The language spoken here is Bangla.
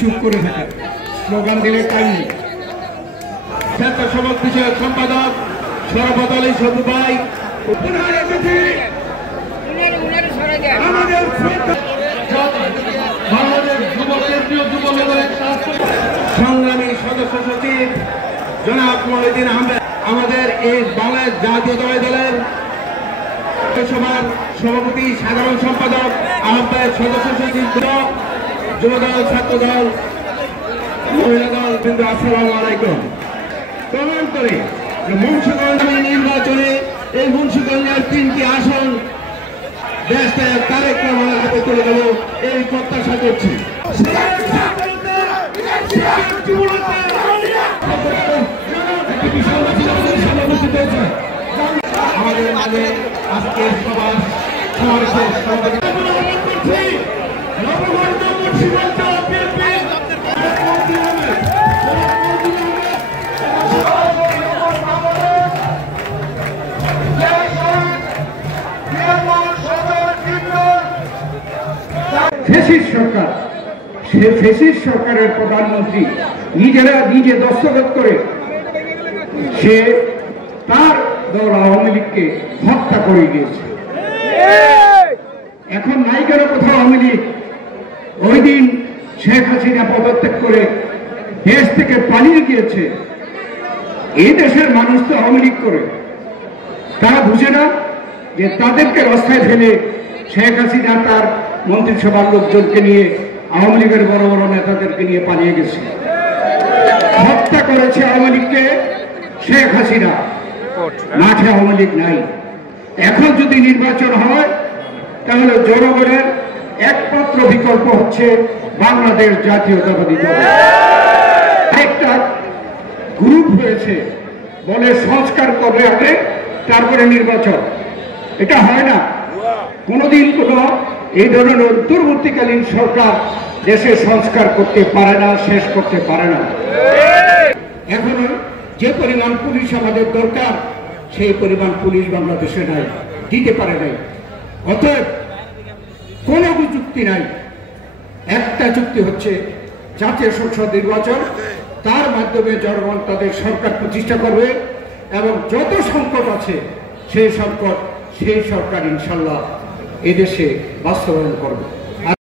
চুপ করে থাকে, স্লোগান দিলে টাইম নেই। স্বেচ্ছাসেবক বিষয়ক সম্পাদক শরাফত আলী সবু ভাই আমাদের বাংলাদেশ যুব কেন্দ্রীয় যুব লেভেলের সংগ্রামী সদস্য সচিব জনাব মহিউদ্দিন আহমেদ, আমাদের এই বাংলাদেশ জাতীয়তাবাদী দলের সভার সভাপতি সাধারণ সম্পাদক আহ্বায়ক সদস্য সচিব যুবদল ছাত্রদল মহিলা দল কিন্তু আসসালামু আলাইকুম। প্রমাণ করে মুন্সিগঞ্জ নির্বাচনে এই মুন্সিগঞ্জের 3টি আসন দেশ তারেক রহমানের হাতে তুলে দেব এই প্রত্যাশা করছি। আমাদের মাঝে আজকের সবার ফ্যাসিস্ট সরকার, সে ফ্যাসিস্ট সরকারের প্রধানমন্ত্রী নিজে দস্তখত করে সে তার দল আওয়ামী লীগকে হত্যা করে দিয়েছে। এখন নাই কেন কোথাও আওয়ামী লীগ। ওই দিন শেখ হাসিনা পদত্যাগ করে দেশ থেকে পালিয়ে গিয়েছে। এই দেশের মানুষ তো আওয়ামী লীগ করে, তারা বুঝে না যে তাদেরকে রাস্তায় ফেলে শেখ হাসিনা তার মন্ত্রিসভার লোকজনকে নিয়ে আওয়ামী লীগের বড় বড় নেতাদেরকে নিয়ে পালিয়ে গেছে। হত্যা করেছে আওয়ামী লীগকে শেখ হাসিনা, মাঠে আওয়ামী লীগ নাই। এখন যদি নির্বাচন হয় তাহলে জনগণের একমাত্র বিকল্প হচ্ছে বাংলাদেশ জাতীয়তাবাদী দল। একটা গ্রুপ হয়েছে, বলে সংস্কার করবে আগে তারপরে নির্বাচন। এটা হয় না কোনোদিন। কোনো এই ধরনের অন্তর্বর্তীকালীন সরকার দেশে সংস্কার করতে পারে না, শেষ করতে পারে না। এখন যে পরিমাণ পুলিশ আমাদের দরকার সেই পরিমাণ পুলিশ বাংলাদেশে নাই, দিতে পারে নাই। অতএব কোনো যুক্তি নাই। একটা যুক্তি হচ্ছে জাতীয় সংসদ নির্বাচন, তার মাধ্যমে জনগণ তাদের সরকার প্রতিষ্ঠা করবে এবং যত সংকট আছে সেই সরকার ইনশাল্লাহ এদেশে বাস্তবায়ন করবে।